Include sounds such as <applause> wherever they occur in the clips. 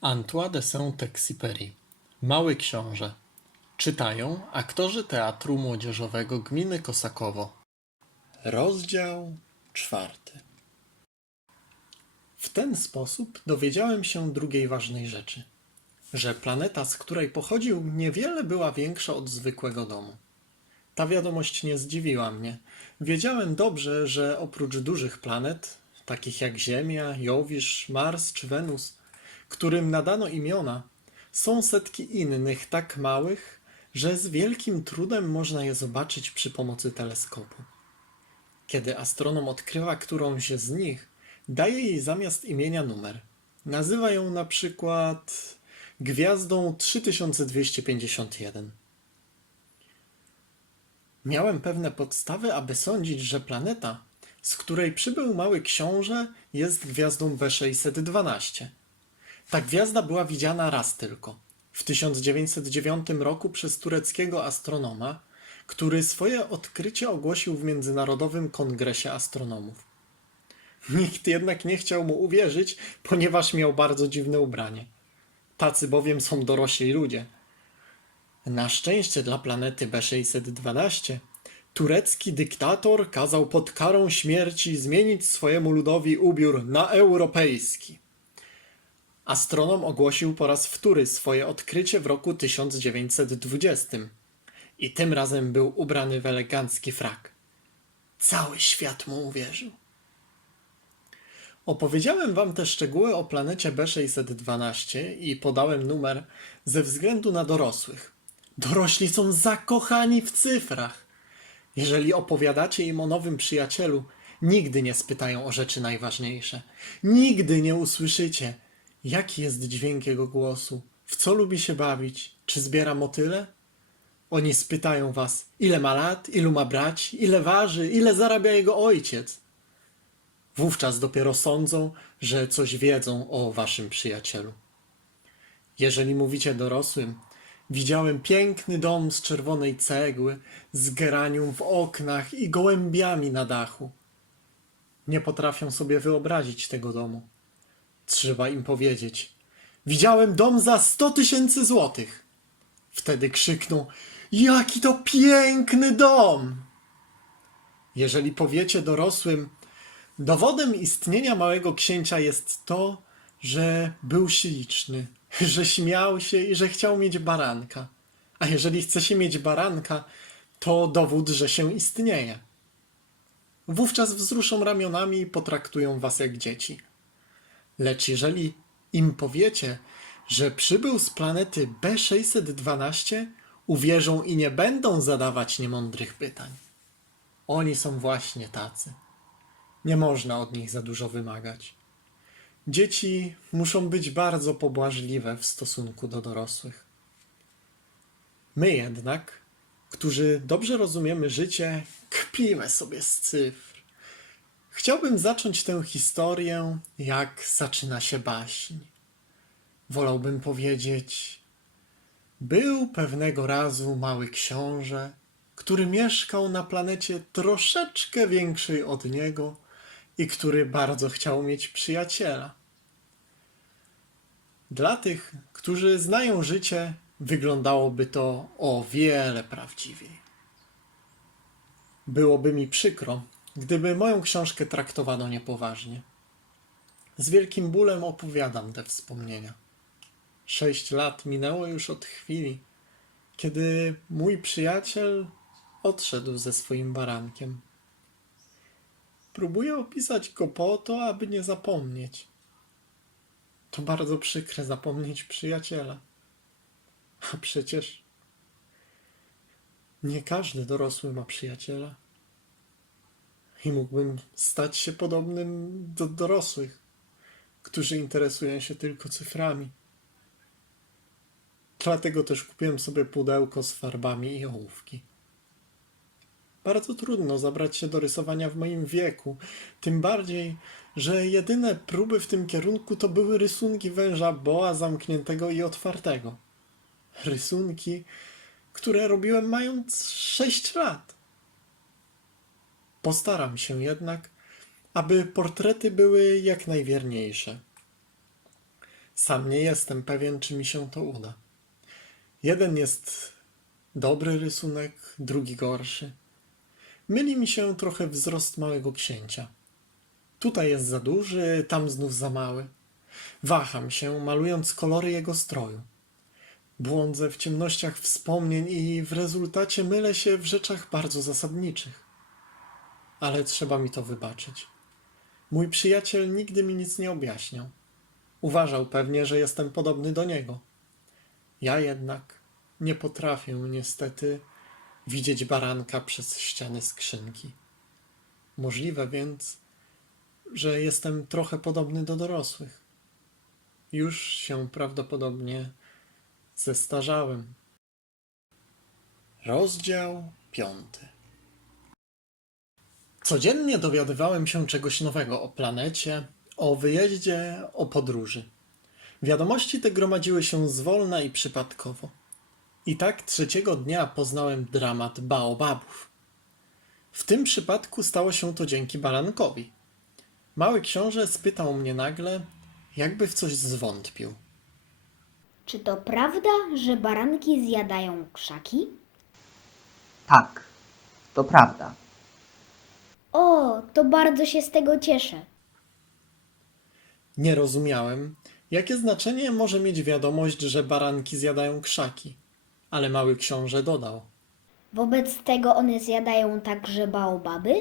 Antoine de Saint-Exupéry Mały Książę Czytają aktorzy Teatru Młodzieżowego Gminy Kosakowo Rozdział czwarty W ten sposób dowiedziałem się drugiej ważnej rzeczy, że planeta, z której pochodził, niewiele była większa od zwykłego domu. Ta wiadomość nie zdziwiła mnie. Wiedziałem dobrze, że oprócz dużych planet, takich jak Ziemia, Jowisz, Mars czy Wenus, którym nadano imiona, są setki innych tak małych, że z wielkim trudem można je zobaczyć przy pomocy teleskopu. Kiedy astronom odkrywa którąś z nich, daje jej zamiast imienia numer. Nazywa ją na przykład gwiazdą 3251. Miałem pewne podstawy, aby sądzić, że planeta, z której przybył mały książę, jest gwiazdą B612. Ta gwiazda była widziana raz tylko, w 1909 roku przez tureckiego astronoma, który swoje odkrycie ogłosił w Międzynarodowym Kongresie Astronomów. Nikt jednak nie chciał mu uwierzyć, ponieważ miał bardzo dziwne ubranie. Tacy bowiem są dorośli ludzie. Na szczęście dla planety B612 turecki dyktator kazał pod karą śmierci zmienić swojemu ludowi ubiór na europejski. Astronom ogłosił po raz wtóry swoje odkrycie w roku 1920 i tym razem był ubrany w elegancki frak. Cały świat mu uwierzył. Opowiedziałem wam te szczegóły o planecie B612 i podałem numer ze względu na dorosłych. Dorośli są zakochani w cyfrach. Jeżeli opowiadacie im o nowym przyjacielu, nigdy nie spytają o rzeczy najważniejsze. Nigdy nie usłyszycie, jaki jest dźwięk jego głosu, w co lubi się bawić, czy zbiera motyle. Oni spytają was, ile ma lat, ilu ma brać, ile waży, ile zarabia jego ojciec. Wówczas dopiero sądzą, że coś wiedzą o waszym przyjacielu. Jeżeli mówicie dorosłym, widziałem piękny dom z czerwonej cegły, z geranium w oknach i gołębiami na dachu. Nie potrafią sobie wyobrazić tego domu. Trzeba im powiedzieć: Widziałem dom za sto tysięcy złotych. Wtedy krzykną: Jaki to piękny dom! Jeżeli powiecie dorosłym, dowodem istnienia małego księcia jest to, że był śliczny, że śmiał się i że chciał mieć baranka. A jeżeli chce się mieć baranka, to dowód, że się istnieje. Wówczas wzruszą ramionami i potraktują was jak dzieci. Lecz jeżeli im powiecie, że przybył z planety B612, uwierzą i nie będą zadawać niemądrych pytań. Oni są właśnie tacy. Nie można od nich za dużo wymagać. Dzieci muszą być bardzo pobłażliwe w stosunku do dorosłych. My jednak, którzy dobrze rozumiemy życie, kpimy sobie z cyfr. Chciałbym zacząć tę historię, jak zaczyna się baśń. Wolałbym powiedzieć: Był pewnego razu mały książę, który mieszkał na planecie troszeczkę większej od niego i który bardzo chciał mieć przyjaciela. Dla tych, którzy znają życie, wyglądałoby to o wiele prawdziwiej. Byłoby mi przykro, gdyby moją książkę traktowano niepoważnie. Z wielkim bólem opowiadam te wspomnienia. Sześć lat minęło już od chwili, kiedy mój przyjaciel odszedł ze swoim barankiem. Próbuję opisać go po to, aby nie zapomnieć. To bardzo przykre zapomnieć przyjaciela. A przecież nie każdy dorosły ma przyjaciela. I mógłbym stać się podobnym do dorosłych, którzy interesują się tylko cyframi. Dlatego też kupiłem sobie pudełko z farbami i ołówki. Bardzo trudno zabrać się do rysowania w moim wieku, tym bardziej, że jedyne próby w tym kierunku to były rysunki węża boa zamkniętego i otwartego. Rysunki, które robiłem mając sześć lat. Postaram się jednak, aby portrety były jak najwierniejsze. Sam nie jestem pewien, czy mi się to uda. Jeden jest dobry rysunek, drugi gorszy. Myli mi się trochę wzrost małego księcia. Tutaj jest za duży, tam znów za mały. Waham się, malując kolory jego stroju. Błądzę w ciemnościach wspomnień i w rezultacie mylę się w rzeczach bardzo zasadniczych. Ale trzeba mi to wybaczyć. Mój przyjaciel nigdy mi nic nie objaśniał. Uważał pewnie, że jestem podobny do niego. Ja jednak nie potrafię niestety widzieć baranka przez ściany skrzynki. Możliwe więc, że jestem trochę podobny do dorosłych. Już się prawdopodobnie zestarzałem. Rozdział piąty. Codziennie dowiadywałem się czegoś nowego o planecie, o wyjeździe, o podróży. Wiadomości te gromadziły się zwolna i przypadkowo. I tak trzeciego dnia poznałem dramat baobabów. W tym przypadku stało się to dzięki barankowi. Mały książę spytał mnie nagle, jakby w coś zwątpił. Czy to prawda, że baranki zjadają krzaki? Tak, to prawda. O, to bardzo się z tego cieszę. Nie rozumiałem, jakie znaczenie może mieć wiadomość, że baranki zjadają krzaki. Ale mały książę dodał. Wobec tego one zjadają także baobaby?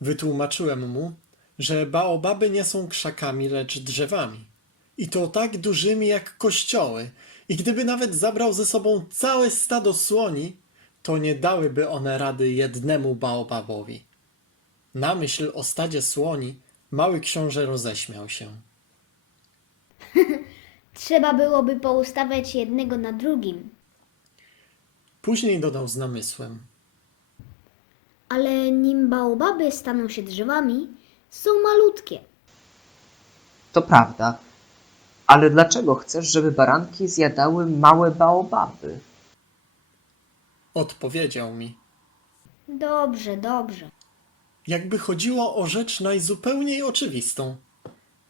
Wytłumaczyłem mu, że baobaby nie są krzakami, lecz drzewami. I to tak dużymi jak kościoły. I gdyby nawet zabrał ze sobą całe stado słoni, to nie dałyby one rady jednemu baobabowi. Na myśl o stadzie słoni mały książę roześmiał się. <laughs> Trzeba byłoby poustawiać jednego na drugim. Później dodał z namysłem. Ale nim baobaby staną się drzewami, są malutkie. To prawda. Ale dlaczego chcesz, żeby baranki zjadały małe baobaby? Odpowiedział mi. Dobrze, dobrze. Jakby chodziło o rzecz najzupełniej oczywistą.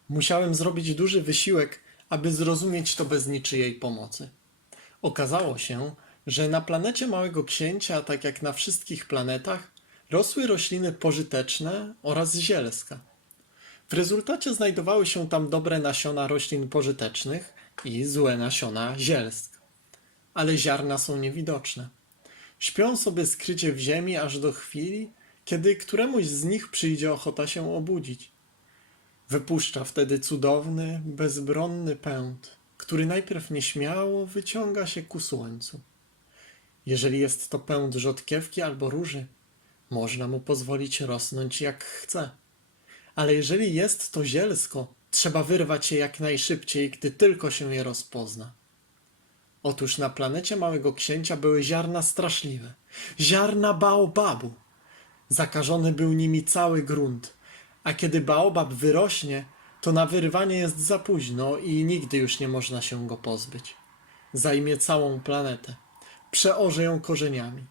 Musiałem zrobić duży wysiłek, aby zrozumieć to bez niczyjej pomocy. Okazało się, że na planecie Małego Księcia, tak jak na wszystkich planetach, rosły rośliny pożyteczne oraz zielska. W rezultacie znajdowały się tam dobre nasiona roślin pożytecznych i złe nasiona zielsk. Ale ziarna są niewidoczne. Śpią sobie skrycie w ziemi aż do chwili, kiedy któremuś z nich przyjdzie ochota się obudzić. Wypuszcza wtedy cudowny, bezbronny pęd, który najpierw nieśmiało wyciąga się ku słońcu. Jeżeli jest to pęd rzodkiewki albo róży, można mu pozwolić rosnąć jak chce. Ale jeżeli jest to zielsko, trzeba wyrwać je jak najszybciej, gdy tylko się je rozpozna. Otóż na planecie Małego Księcia były ziarna straszliwe. Ziarna baobabu. Zakażony był nimi cały grunt, a kiedy baobab wyrośnie, to na wyrywanie jest za późno i nigdy już nie można się go pozbyć. Zajmie całą planetę, przeorze ją korzeniami.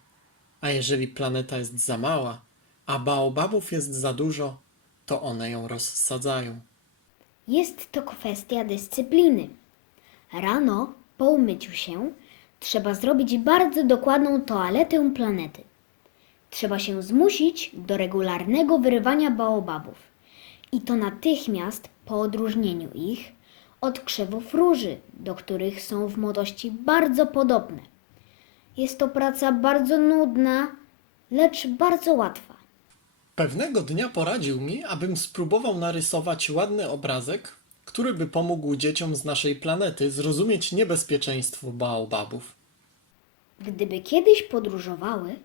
A jeżeli planeta jest za mała, a baobabów jest za dużo, to one ją rozsadzają. Jest to kwestia dyscypliny. Rano, po umyciu się, trzeba zrobić bardzo dokładną toaletę planety. Trzeba się zmusić do regularnego wyrywania baobabów. I to natychmiast po odróżnieniu ich od krzewów róży, do których są w młodości bardzo podobne. Jest to praca bardzo nudna, lecz bardzo łatwa. Pewnego dnia poradził mi, abym spróbował narysować ładny obrazek, który by pomógł dzieciom z naszej planety zrozumieć niebezpieczeństwo baobabów. Gdyby kiedyś podróżowały,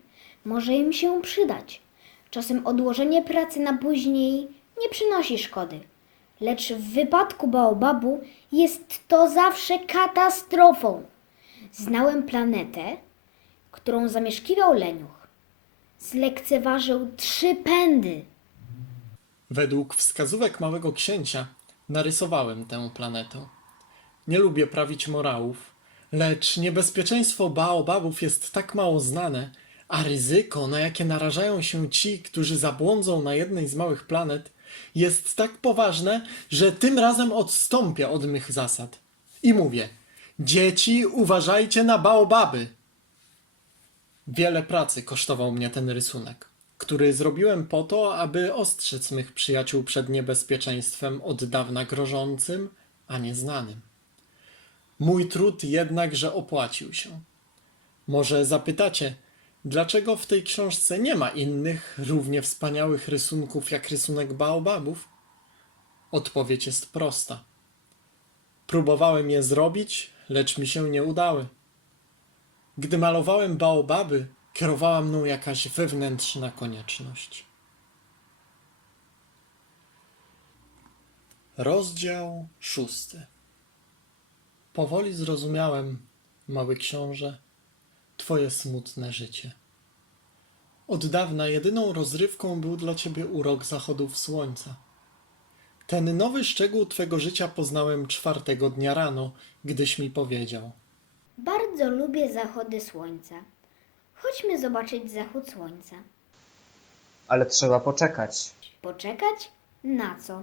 może im się przydać. Czasem odłożenie pracy na później nie przynosi szkody, lecz w wypadku baobabu jest to zawsze katastrofą. Znałem planetę, którą zamieszkiwał leniuch. Zlekceważył trzy pędy. Według wskazówek małego księcia narysowałem tę planetę. Nie lubię prawić morałów, lecz niebezpieczeństwo baobabów jest tak mało znane, a ryzyko, na jakie narażają się ci, którzy zabłądzą na jednej z małych planet, jest tak poważne, że tym razem odstąpię od mych zasad. I mówię: Dzieci, uważajcie na baobaby! Wiele pracy kosztował mnie ten rysunek, który zrobiłem po to, aby ostrzec mych przyjaciół przed niebezpieczeństwem od dawna grożącym, a nieznanym. Mój trud jednakże opłacił się. Może zapytacie, dlaczego w tej książce nie ma innych, równie wspaniałych rysunków jak rysunek baobabów? Odpowiedź jest prosta. Próbowałem je zrobić, lecz mi się nie udały. Gdy malowałem baobaby, kierowała mną jakaś wewnętrzna konieczność. Rozdział szósty. Powoli zrozumiałem, mały książę, twoje smutne życie. Od dawna jedyną rozrywką był dla ciebie urok zachodów słońca. Ten nowy szczegół twego życia poznałem czwartego dnia rano, gdyś mi powiedział. Bardzo lubię zachody słońca. Chodźmy zobaczyć zachód słońca. Ale trzeba poczekać. Poczekać? Na co?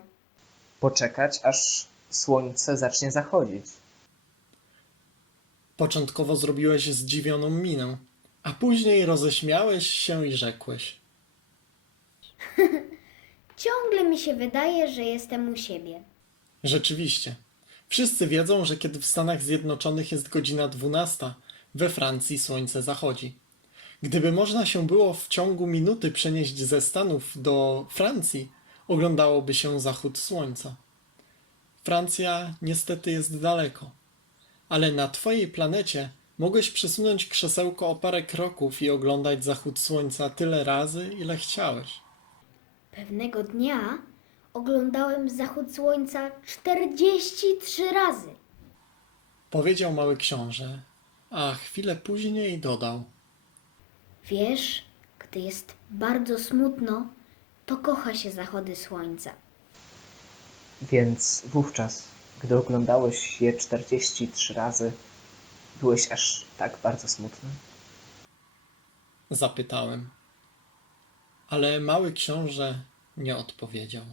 Poczekać, aż słońce zacznie zachodzić. Początkowo zrobiłeś zdziwioną minę, a później roześmiałeś się i rzekłeś. <laughs> Ciągle mi się wydaje, że jestem u siebie. Rzeczywiście. Wszyscy wiedzą, że kiedy w Stanach Zjednoczonych jest godzina 12, we Francji słońce zachodzi. Gdyby można się było w ciągu minuty przenieść ze Stanów do Francji, oglądałoby się zachód słońca. Francja niestety jest daleko, ale na Twojej planecie mogłeś przesunąć krzesełko o parę kroków i oglądać zachód słońca tyle razy, ile chciałeś. Pewnego dnia oglądałem zachód słońca 43 razy. Powiedział mały książę, a chwilę później dodał. Wiesz, gdy jest bardzo smutno, to kocha się zachody słońca. Więc wówczas, gdy oglądałeś je 43 razy, byłeś aż tak bardzo smutny. Zapytałem. Ale mały książę nie odpowiedział.